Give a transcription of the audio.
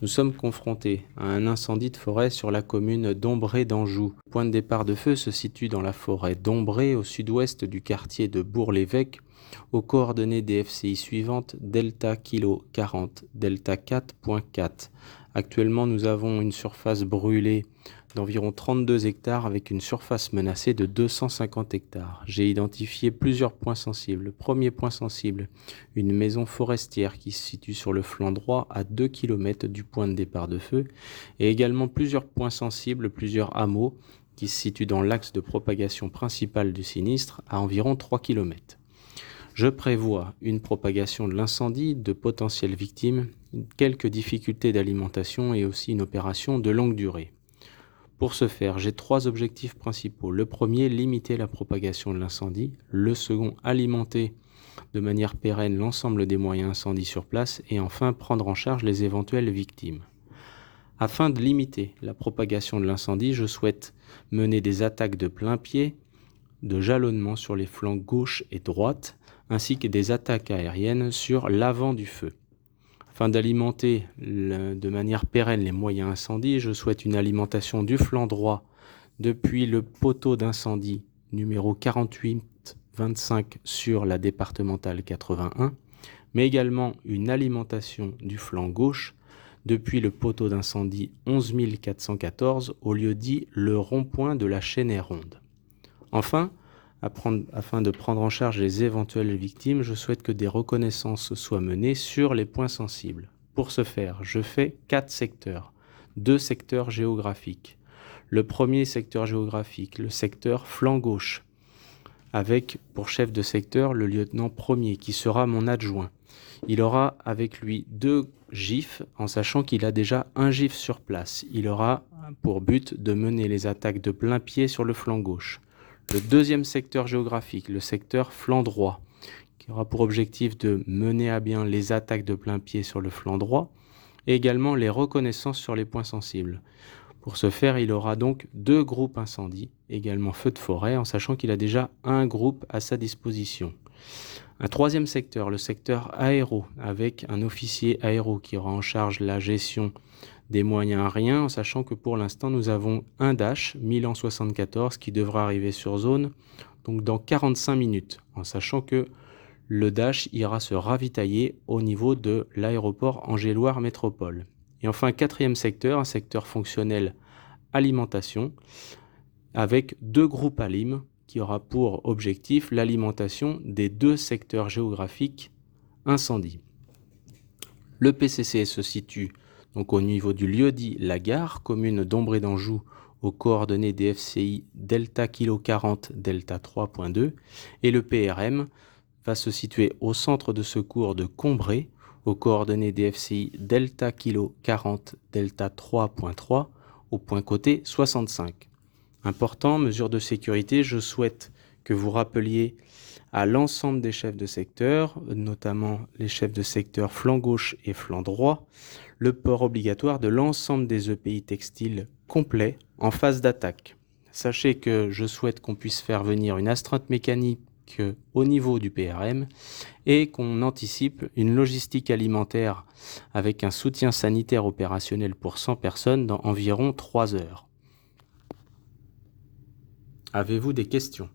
Nous sommes confrontés à un incendie de forêt sur la commune d'Ombré d'Anjou. Le point de départ de feu se situe dans la forêt d'Ombré, au sud-ouest du quartier de Bourg-l'Évêque, aux coordonnées des FCI suivantes delta kilo 40, delta 4.4. Actuellement, nous avons une surface brûlée d'environ 32 hectares avec une surface menacée de 250 hectares. J'ai identifié plusieurs points sensibles. Le premier point sensible, une maison forestière qui se situe sur le flanc droit à 2 km du point de départ de feu, et également plusieurs points sensibles, plusieurs hameaux qui se situent dans l'axe de propagation principal du sinistre à environ 3 km. Je prévois une propagation de l'incendie, de potentielles victimes, quelques difficultés d'alimentation et aussi une opération de longue durée. Pour ce faire, j'ai trois objectifs principaux. Le premier, limiter la propagation de l'incendie. Le second, alimenter de manière pérenne l'ensemble des moyens incendies sur place. Et enfin, prendre en charge les éventuelles victimes. Afin de limiter la propagation de l'incendie, je souhaite mener des attaques de plein pied, de jalonnement sur les flancs gauche et droite, ainsi que des attaques aériennes sur l'avant du feu. Afin d'alimenter de manière pérenne les moyens incendies, je souhaite une alimentation du flanc droit depuis le poteau d'incendie numéro 4825 sur la départementale 81, mais également une alimentation du flanc gauche depuis le poteau d'incendie 11414 au lieu dit le rond-point de la Chênaie Ronde. Enfin, afin de prendre en charge les éventuelles victimes, je souhaite que des reconnaissances soient menées sur les points sensibles. Pour ce faire, je fais 4 secteurs, 2 secteurs géographiques. Le premier secteur géographique, le secteur flanc gauche, avec pour chef de secteur le lieutenant premier qui sera mon adjoint. Il aura avec lui 2 GIF en sachant qu'il a déjà un GIF sur place. Il aura pour but de mener les attaques de plein pied sur le flanc gauche. Le deuxième secteur géographique, le secteur flanc droit, qui aura pour objectif de mener à bien les attaques de plein pied sur le flanc droit et également les reconnaissances sur les points sensibles. Pour ce faire, il aura donc 2 groupes incendies, également feux de forêt, en sachant qu'il a déjà un groupe à sa disposition. Un troisième secteur, le secteur aéro, avec un officier aéro qui aura en charge la gestion des moyens aériens, en sachant que pour l'instant, nous avons un Dash Milan 74 qui devra arriver sur zone donc dans 45 minutes, en sachant que le Dash ira se ravitailler au niveau de l'aéroport Angéloire Métropole. Et enfin, quatrième secteur, un secteur fonctionnel alimentation, avec 2 groupes ALIM qui aura pour objectif l'alimentation des 2 secteurs géographiques incendie. Le PCC se situe donc au niveau du lieu-dit La Gare, commune d'Ombré d'Anjou, aux coordonnées des FCI delta kilo 40 delta 3.2, et le PRM va se situer au centre de secours de Combray, aux coordonnées des FCI delta kilo 40 delta 3.3, au point côté 65. Important, mesure de sécurité, je souhaite que vous rappeliez à l'ensemble des chefs de secteur, notamment les chefs de secteur flanc gauche et flanc droit, le port obligatoire de l'ensemble des EPI textiles complets en phase d'attaque. Sachez que je souhaite qu'on puisse faire venir une astreinte mécanique au niveau du PRM et qu'on anticipe une logistique alimentaire avec un soutien sanitaire opérationnel pour 100 personnes dans environ 3 heures. Avez-vous des questions ?